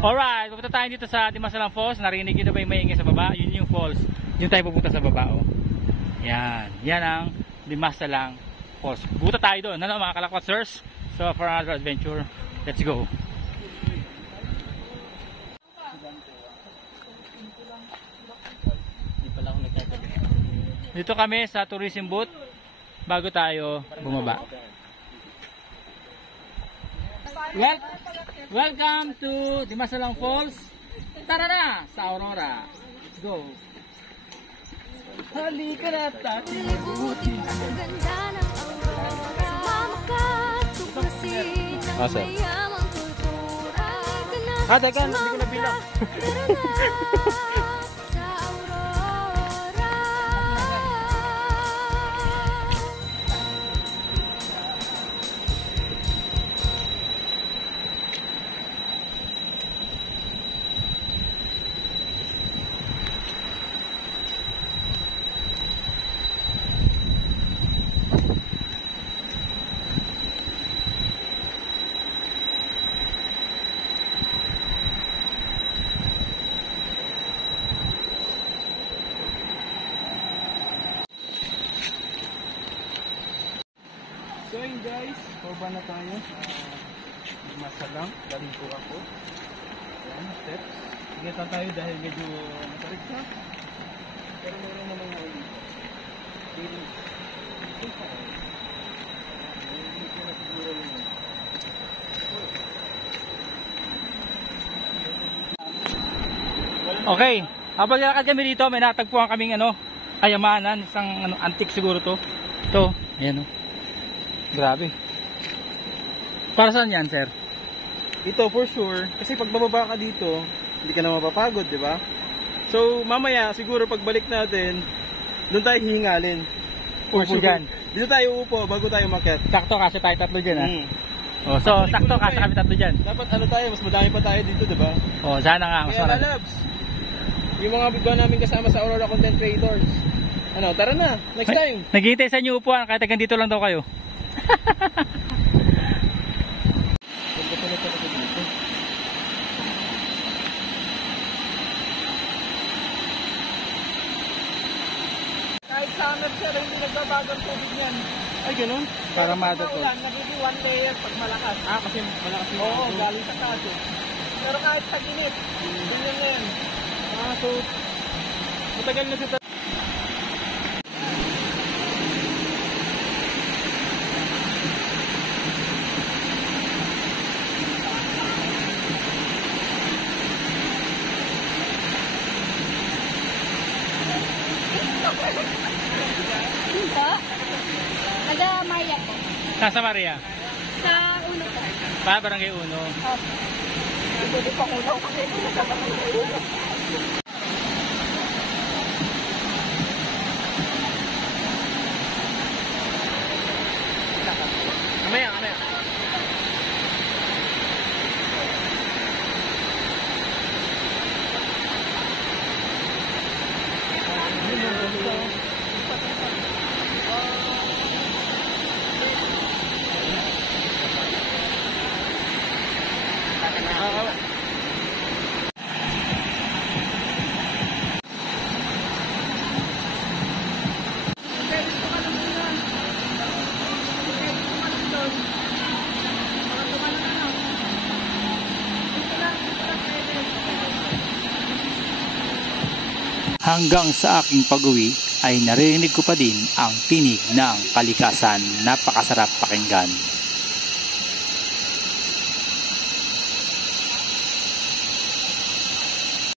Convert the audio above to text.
Alright, pupunta tayo dito sa Dimasalang Falls. Narinig nyo na ba yung maingay sa baba? Yun yung falls. Yun tayo pupunta sa baba, oh. Yan. Yan ang Dimasalang Falls. Pupunta tayo doon. Ano mga kalakwatsers? So for another adventure, let's go. Dito kami sa tourism booth bago tayo bumaba. Welcome to Dimasalang Falls. Tara na sa Aurora. Let's go. Halika na tayo. Libutin ang ganda ng Aurora. Sumama ka, tuklasin ang mayamang kultura. Teka, hindi ko nabilang. Tara na sa Aurora. So yun guys, baba na tayo. Dimasalang, galing po ako. Ayan, steps. Ingat lang tayo dahil medyo matarik siya. Pero meron naman nga ulit. Okay, habang lakad kami dito, may natagpuan kaming kayamanan, isang antique siguro to. Ito, ayan o. Grabe. Para saan yan, sir? Ito for sure, kasi pag bababa ka dito, hindi ka na mapapagod, di ba? So mamaya, siguro pagbalik natin, doon tayo hihingalin. For Upo sure. dyan. Dito tayo upo bago tayo umakyat. Sakto kasi tayo tatlo dyan, ha? Oh, so, Actually, sakto gulo kasi pa eh. kami tatlo dyan. Dapat tayo, mas madami pa tayo dito, di ba? Oh, sana nga, mas Kaya marami. lalabs, yung mga iba namin kasama sa Aurora Content Creators. Ano, tara na, next time. Naghihintay sa inyo upuan, kahit hanggang dito lang daw kayo. Kahit summer sir, hindi nagbabago ang tubig niyan. Ay, ganun? Para Pero madato. pag maulan, nagiging one layer pag malakas. Kasi malakas yung Oo, galing sa taas eh. Pero kahit tag-init, ganyan na yan. So, matagal na siya. Dito? Taga Maya po. Nasa Maria? Sa uno po. Barangay Uno. Hindi pa uno kasi sa barangay uno. Kamaya. Hanggang sa aking pag-uwi ay narinig ko pa din ang tinig ng kalikasan. Napakasarap pakinggan.